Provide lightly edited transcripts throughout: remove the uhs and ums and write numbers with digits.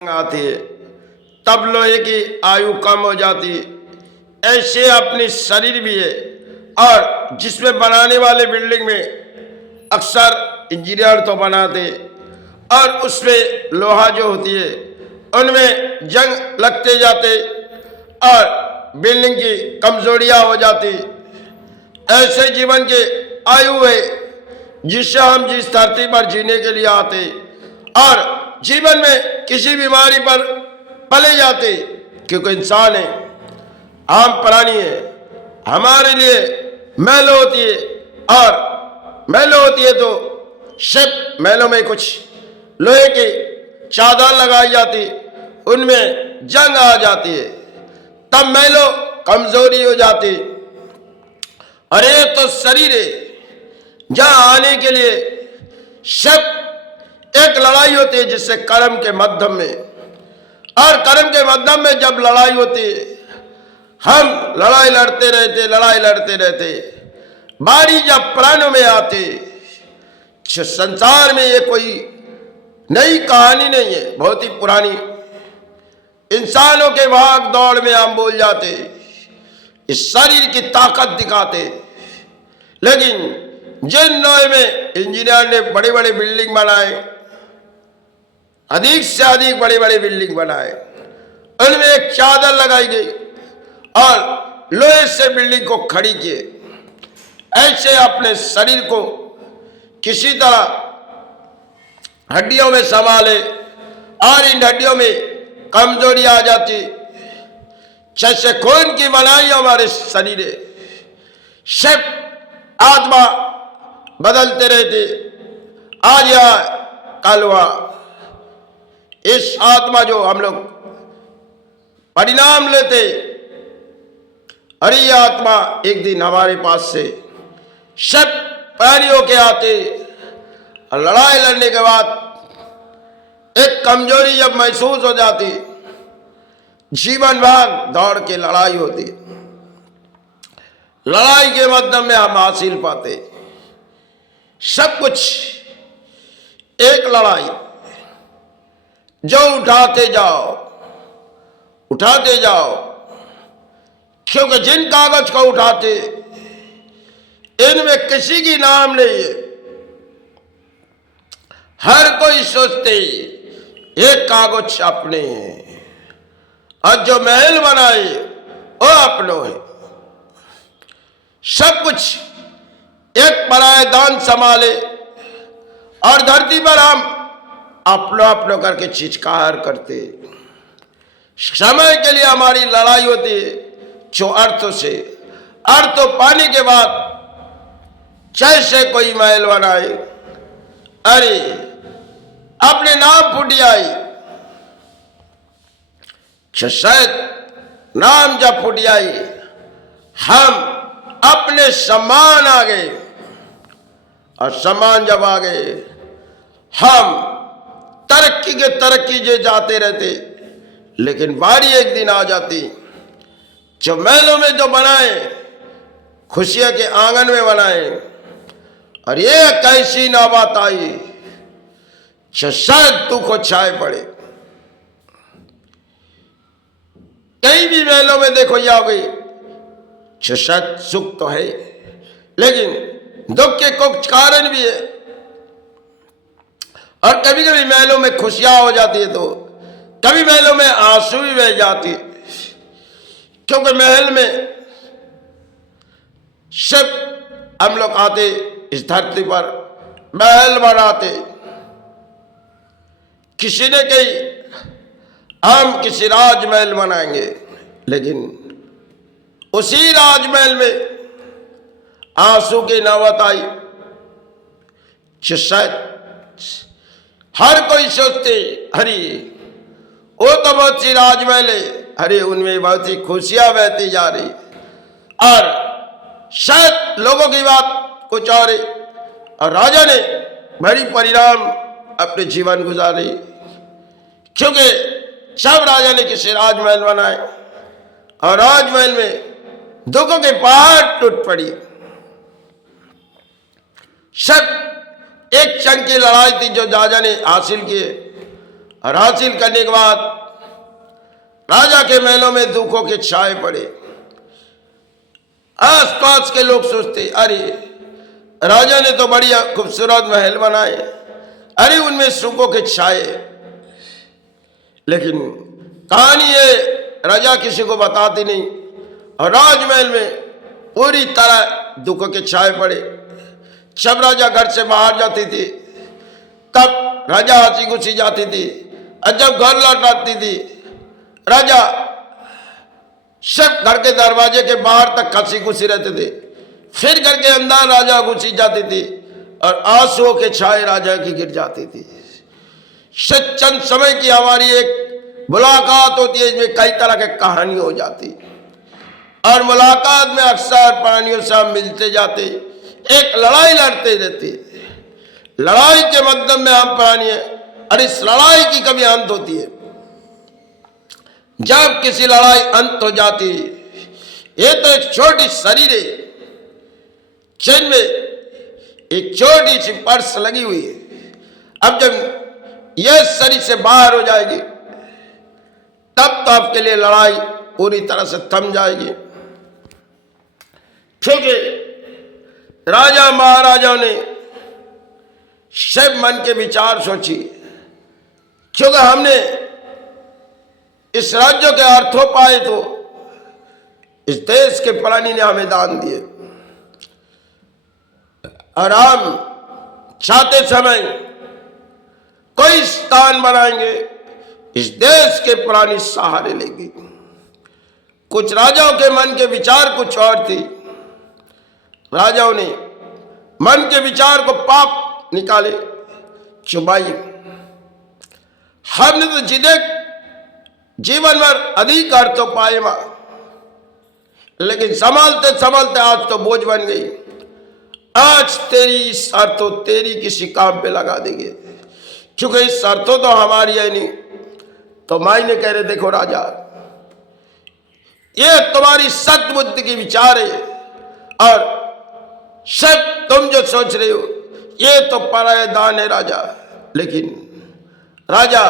आती है तब लोहे की आयु कम हो जाती है। ऐसे अपनी शरीर भी है। और जिसमें बनाने वाले बिल्डिंग में अक्सर इंजीनियर तो बनाते और उसमें लोहा जो होती है उनमें जंग लगते जाते और बिल्डिंग की कमजोरियां हो जाती। ऐसे जीवन के आयु है जिससे हम जिस धरती पर जीने के लिए आते और जीवन में किसी बीमारी पर पले जाते, क्योंकि इंसान है, हम प्राणी है, हमारे लिए मैल होती है और मैल होती है तो सब मैलों में कुछ लोहे की चादर लगाई जाती, उनमें जंग आ जाती है, तब मैलों कमजोरी हो जाती। अरे तो शरीर है, जहां आने के लिए सब एक लड़ाई होती है जिससे कर्म के मध्यम में, और कर्म के मध्यम में जब लड़ाई होती है हम लड़ाई लड़ते रहते बारी जब प्राणों में आते। संसार में ये कोई नई कहानी नहीं है, बहुत ही पुरानी। इंसानों के भाग दौड़ में हम बोल जाते, इस शरीर की ताकत दिखाते, लेकिन जिन नए में इंजीनियर ने बड़े बड़े बिल्डिंग बनाए, अधिक से अधिक बड़े बड़े बिल्डिंग बनाए, उनमें एक चादर लगाई गई और लोहे से बिल्डिंग को खड़ी किए। ऐसे अपने शरीर को किसी तरह हड्डियों में संभाले और इन हड्डियों में कमजोरी आ जाती। जैसे खून की बनाई हमारे शरीर है, सब आत्मा बदलते रहते, आज या कल वहां। इस आत्मा जो हम लोग परिणाम लेते, अरे ये आत्मा एक दिन हमारे पास से सब प्राणियों के आते और लड़ाई लड़ने के बाद एक कमजोरी जब महसूस हो जाती, जीवन भाग दौड़ के लड़ाई होती, लड़ाई के मध्यम में हम हासिल पाते सब कुछ। एक लड़ाई जो उठाते जाओ, क्योंकि जिन कागज को उठाते इनमें किसी की नाम नहीं है। हर कोई सोचते एक कागज अपने हैं और जो महल बनाए वो अपनों है। सब कुछ एक परायदान संभाले और धरती पर हम अपनो करके चिचकार करते। समय के लिए हमारी लड़ाई होती है जो अर्थों से, अर्थ पाने के बाद जैसे कोई महल बनाए, अरे अपने नाम फुटियाई, शायद नाम जब फुटियाई हम अपने सम्मान आ गए, और सम्मान जब आ गए हम तरक्की जे जाते रहते। लेकिन बारी एक दिन आ जाती जो महलों में जो बनाए, खुशियां के आंगन में बनाए, और ये कैसी नौबत आई जो शायद तू को छाए पड़े। कहीं भी महलों में देखो जाओगे जो शायद सुख तो है, लेकिन दुख के कुछ कारण भी है। और कभी कभी महलों में खुशियां हो जाती है तो कभी महलों में आंसू भी बह जाती है, क्योंकि महल में सब हम लोग आते इस धरती पर महल बनाते। किसी ने कही हम किसी राजमहल बनाएंगे, लेकिन उसी राजमहल में आंसू की नौबत आई। शायद हर कोई सोचते हरी वो तो बहुत सी राजमहल है, अरे उनमें बहुत सी खुशियां बहती जा रही, और शायद लोगों की बात कुछ और है, और राजा ने बड़ी परिणाम अपने जीवन गुजारे, क्योंकि सब राजा ने किसी राजमहल बनाए और राजमहल में दुखों के पहाड़ टूट पड़ी। सब एक संग की लड़ाई थी जो राजा ने हासिल किए, और हासिल करने के बाद राजा के महलों में दुखों के छाए पड़े। आसपास के लोग सोचते, अरे राजा ने तो बढ़िया खूबसूरत महल बनाए, अरे उनमें सुखों के छाए। लेकिन कहानी ये राजा किसी को बताती नहीं, और राजमहल में पूरी तरह दुखों के छाए पड़े। जब राजा घर से बाहर जाती थी तब राजा हंसी खुशी जाती थी, और जब घर लौट आती थी राजा सब घर के दरवाजे के बाहर तक हंसी खुशी रहते थे। फिर घर के अंदर राजा घुसी जाती थी और आंसुओं के छाए राजा की गिर जाती थी। चंद समय की हमारी एक मुलाकात होती है, इसमें कई तरह की कहानी हो जाती, और मुलाकात में अक्सर प्राणियों से हम मिलते जाते, एक लड़ाई लड़ते रहते। लड़ाई के मध्यम में हम प्राणी हैं, और इस लड़ाई की कभी अंत होती है। जब किसी लड़ाई अंत हो जाती, ये तो एक छोटी शरीर है जिनमें एक छोटी सी पर्स लगी हुई है। अब जब यह शरीर से बाहर हो जाएगी तब तो आपके लिए लड़ाई पूरी तरह से थम जाएगी। क्योंकि राजा महाराजाओं ने सब मन के विचार सोची, क्योंकि हमने इस राज्य के अर्थों पाए तो इस देश के प्राणी ने हमें दान दिए, और हम चाहते समय कोई स्थान बनाएंगे, इस देश के प्राणी सहारे लेंगे। कुछ राजाओं के मन के विचार कुछ और थी। राजाओं ने मन के विचार को पाप निकाले, चुबाई। हमने तो जीवन भर अधिक अर्थ तो पाए मां, लेकिन संभालते संभालते आज तो बोझ बन गई। आज तेरी इस अर्थों तेरी किसी काम पे लगा देंगे, क्योंकि इस अर्थों तो हमारी है नहीं। तो माई ने कह रहे, देखो राजा, ये तुम्हारी सत बुद्धि की विचार है, और सब तुम जो सोच रहे हो ये तो पराये दान है राजा। लेकिन राजा,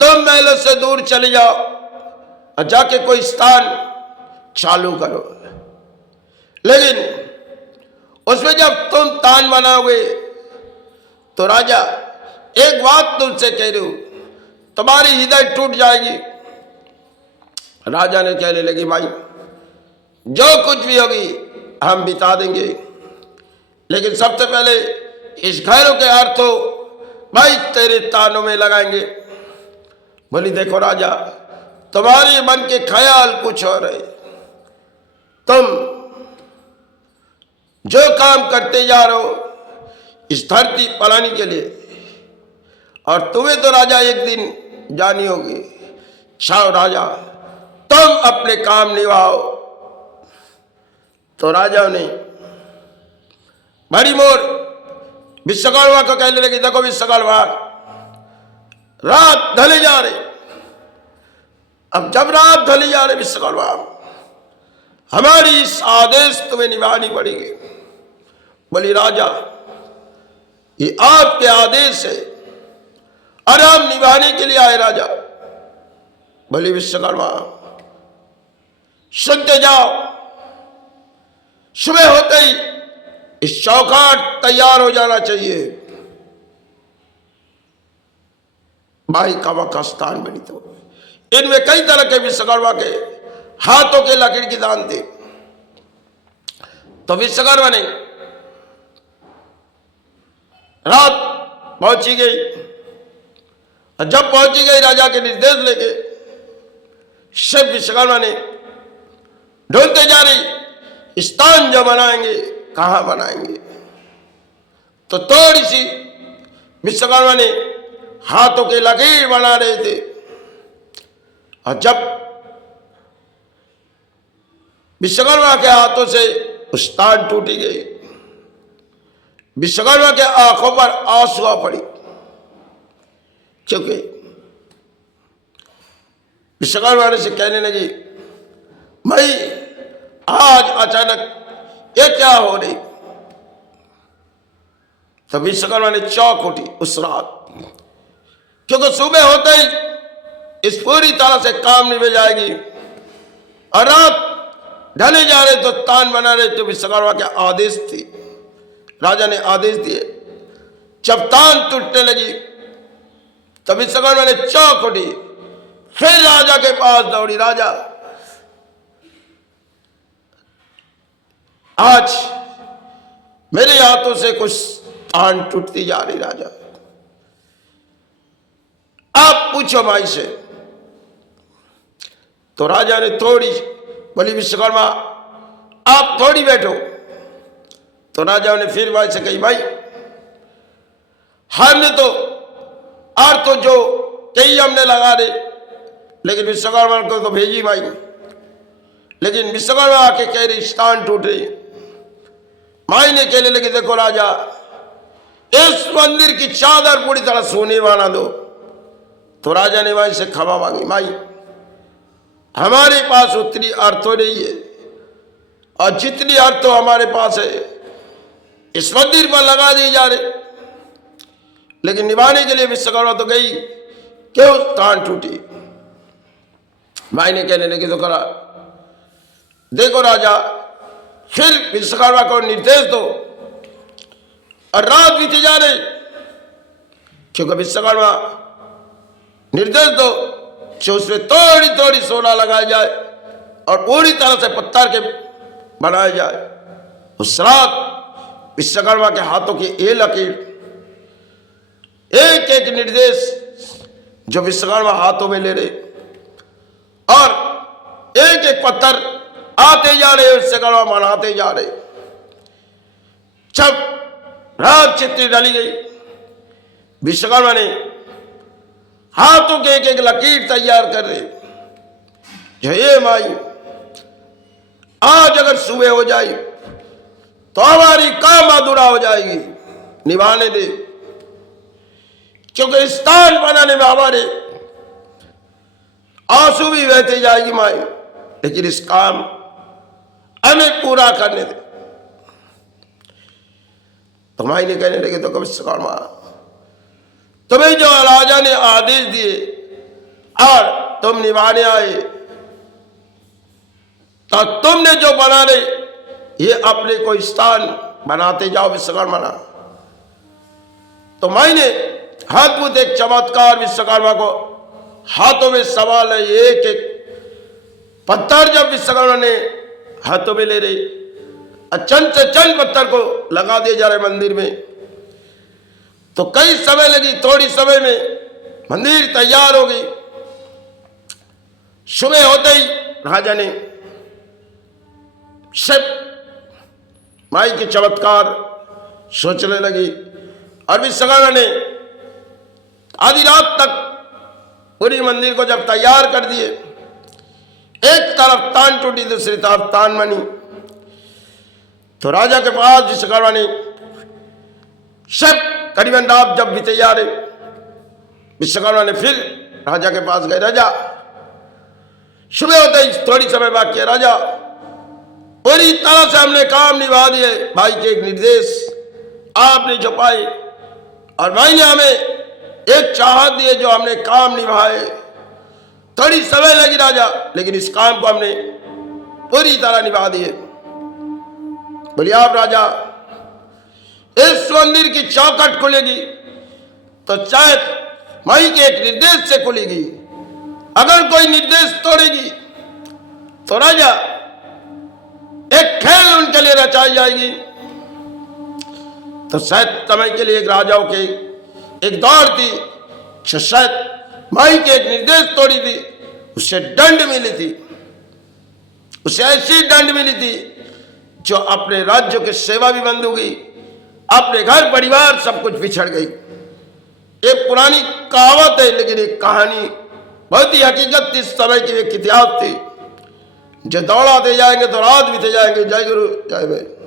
तुम महलों से दूर चले जाओ और जाके कोई स्थान चालू करो, लेकिन उसमें जब तुम तान बनाओगे तो राजा एक बात तुमसे कह रही हूं, तुम्हारी हृदय टूट जाएगी। राजा ने कहने लगी, भाई जो कुछ भी होगी हम बिता देंगे, लेकिन सबसे पहले इस घरों के अर्थों भाई तेरे तानों में लगाएंगे। बोली, देखो राजा, तुम्हारे मन के ख्याल कुछ और है। तुम जो काम करते जा रहे हो इस धरती पलाने के लिए, और तुम्हें तो राजा एक दिन जानी होगी। जाओ राजा, तुम अपने काम निभाओ। तो राजा ने बड़ी मोर विश्वकर्मा को कहने लगी, देखो विश्वकर्मा, रात ढले जा रही। अब जब रात ढली जा रही विश्वकर्मा, हमारी इस आदेश तुम्हें निभानी पड़ेगी। बोली, राजा ये आपके आदेश है और हम निभाने के लिए आए राजा। बोली, विश्वकर्मा सुनते जाओ, सुबह होते ही इस चौखट तैयार हो जाना चाहिए। भाई का स्थान बनी तो इनमें कई तरह के विश्वकर्मा के हाथों के लकड़ी की दान थे। तो विश्वकर्मा ने रात पहुंची गई, और जब पहुंची गई राजा के निर्देश लेके, सब विश्वकर्मा ने ढूंढते जा रही स्थान जो बनाएंगे कहां बनाएंगे। तो थोड़ी सी विश्वकर्मा ने हाथों के लकीर बना रहे थे, और जब विश्वकर्मा के हाथों से स्थान टूटी गई, विश्वकर्मा के आंखों पर आंसू आ पड़ी, क्योंकि विश्वकर्मा से कहने लगी, भाई आज अचानक ये क्या हो रही। तो विश्वकर्मा ने चौंक उठी उस रात, क्योंकि सुबह होते ही इस पूरी तरह से काम निभे जाएगी और रात ढले जा रहे तो तान बना रहे। तो विश्वकर्मा के आदेश थी, राजा ने आदेश दिए। जब तान टूटने लगी तब विश्वकर्मा ने चौक उठी, फिर राजा के पास दौड़ी। राजा, आज मेरे हाथों से कुछ तान टूटती जा रही। राजा, आप पूछो भाई से। तो राजा ने थोड़ी बोली, विश्वकर्मा आप थोड़ी बैठो। तो राजा ने फिर भाई से कही, भाई हमने तो और तो जो कई हमने लगा दे, लेकिन विश्वकर्मा को तो भेजी भाई। लेकिन विश्वकर्मा आके कह रही स्थान टूट रही। माई ने कहने लगी, देखो राजा, इस मंदिर की चादर पूरी तरह सोने वाला दो। तो राजा ने माई से क्षमा मांगी, माई हमारे पास उतनी अर्थों नहीं है, और जितनी अर्थों हमारे पास है इस मंदिर पर लगा दी जा रहे। लेकिन निभाने के लिए विश्वकर्मा तो गई, क्यों तान टूटी। माई ने कहने लगी, तो करा देखो राजा, फिर विश्वकर्मा को निर्देश दो। और रात बीती जा रही, क्योंकि विश्वकर्मा निर्देश दो कि उसमें थोड़ी थोड़ी सोना लगाया जाए और पूरी तरह से पत्थर के बनाया जाए। उस रात विश्वकर्मा के हाथों की ये लकीर, एक एक निर्देश जो विश्वकर्मा हाथों में ले रहे, और एक एक पत्थर आते जा रहे, विश्वकर्मा बनाते जा रहे। जब रात चित्ती डाली गई, विश्वकर्मा ने हाथों के एक एक लकीर तैयार कर रहे। जो ये माई, आज अगर सुबह हो जाए तो हमारी काम अधूरा हो जाएगी, निभाने दे। क्योंकि स्थान बनाने में हमारे आंसू भी बहते जाएगी माई, लेकिन इस काम हमें पूरा करने दे। तो माई ने कहने लगे, तो विश्वकर्मा, तुम्हें जो राजा ने आदेश दिए और तुम निभाने आए, तो तुमने जो बना रहे ये अपने को स्थान बनाते जाओ विश्वकर्मा ना। तो मैंने अद्भुत एक चमत्कार विश्वकर्मा को हाथों में सवाल है। एक एक पत्थर जब विश्वकर्मा ने हाथों में ले रही, चंद से चंद पत्थर को लगा दिए जा रहे मंदिर में। तो कई समय लगी, थोड़ी समय में मंदिर तैयार हो गई। सुबह होते ही राजा ने सब माई के चमत्कार सोचने लगी, और विश्वकर्मा ने आधी रात तक पूरी मंदिर को जब तैयार कर दिए, एक तरफ तान टूटी, दूसरी तरफ तान बनी। तो राजा के पास विश्वकर्मा ने सब करीबन रात जब बीते जा रहे, विश्वकर्मा ने फिर राजा के पास गए। राजा, सुबह होते ही थोड़ी समय बाकी है, राजा पूरी तरह से हमने काम निभा दिए। भाई के एक निर्देश आपने जो पाए, और भाई ने हमें एक चाहत दी जो हमने काम निभाए। थोड़ी समय लगी राजा, लेकिन इस काम को हमने पूरी तरह निभा दिए। बोलिए आप राजा, इस मंदिर की चौखट खुलेगी तो शायद माई के एक निर्देश से खुलेगी। अगर कोई निर्देश तोड़ेगी तो राजा एक खेल उनके लिए रचाई जाएगी। तो शायद समय के लिए एक राजाओं के एक दौड़ थी, शायद माई के एक निर्देश तोड़ी थी, उसे दंड मिली थी, उसे ऐसी दंड मिली थी जो अपने राज्य की सेवा भी बंद हो गई, अपने घर परिवार सब कुछ बिछड़ गई। एक पुरानी कहावत है, लेकिन एक कहानी बहुत ही हकीकत इस समय की एक इतिहास थी। जो दौड़ाते जाएंगे तो रात बीते जाएंगे। जय गुरु, जय भाई।